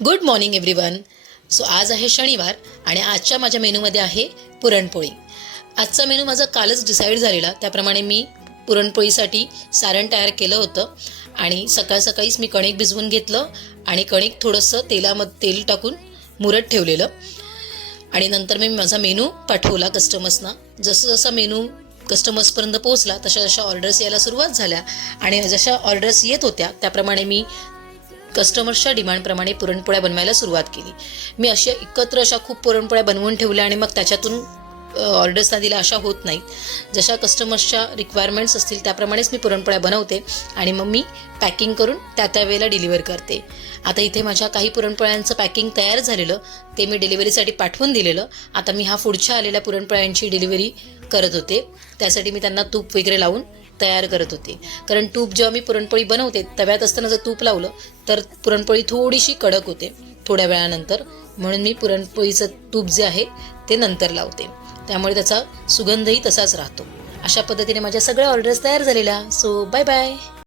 Good morning everyone. So आज आहे शनिवार आणि आजच्या माझ्या मेनूमध्ये आहे पुरणपोळी. आजचा मेनू माझा कालच डिसाईड झालेला, त्याप्रमाणे मी पुरणपोळीसाठी सारण तयार केलं होतं आणि सकाळीच मी कणिक भिजवून घेतलं आणि कणिक थोडंसं तेल टाकून मुरत ठेवलेलं आणि नंतर मी माझा मेनू पाठवला कस्टमर्सना. जसं मेनू कस्टमर्सपर्यंत पोहोचला तशा ऑर्डर्स यायला सुरुवात झाल्या आणि जशा ऑर्डर्स येत होत्या त्याप्रमाणे मी कस्टमर्सच्या डिमांडप्रमाणे पुरणपोळ्या बनवायला सुरुवात केली. मी एकत्र खूप पुरणपोळ्या बनवून ठेवल्या आणि मग त्याच्यातून ऑर्डर्सना दिल्या अशा होत नाहीत. जशा कस्टमर्सच्या रिक्वायरमेंट्स असतील त्याप्रमाणेच मी पुरणपोळ्या बनवते आणि मग मी पॅकिंग करून त्या वेळेला डिलिव्हर करते. आता इथे माझ्या काही पुरणपोळ्यांचं पॅकिंग तयार झालेलं ते मी डिलिव्हरीसाठी पाठवून दिलेलं. आता मी पुढच्या आलेल्या पुरणपोळ्यांची डिलिव्हरी करत होते. त्यासाठी मी त्यांना तूप वगैरे लावून तयार करत होते, कारण तूप जेव्हा मी पुरणपोळी बनवते तव्यात असताना जर तूप लावलं तर पुरणपोळी थोडीशी कडक होते थोड्या वेळानंतर, म्हणून मी पुरणपोळीचं तूप जे आहे ते नंतर लावते. त्यामुळे त्याचा सुगंधही तसाच राहतो. अशा पद्धतीने माझ्या सगळ्या ऑर्डर्स तयार झालेल्या. So bye bye.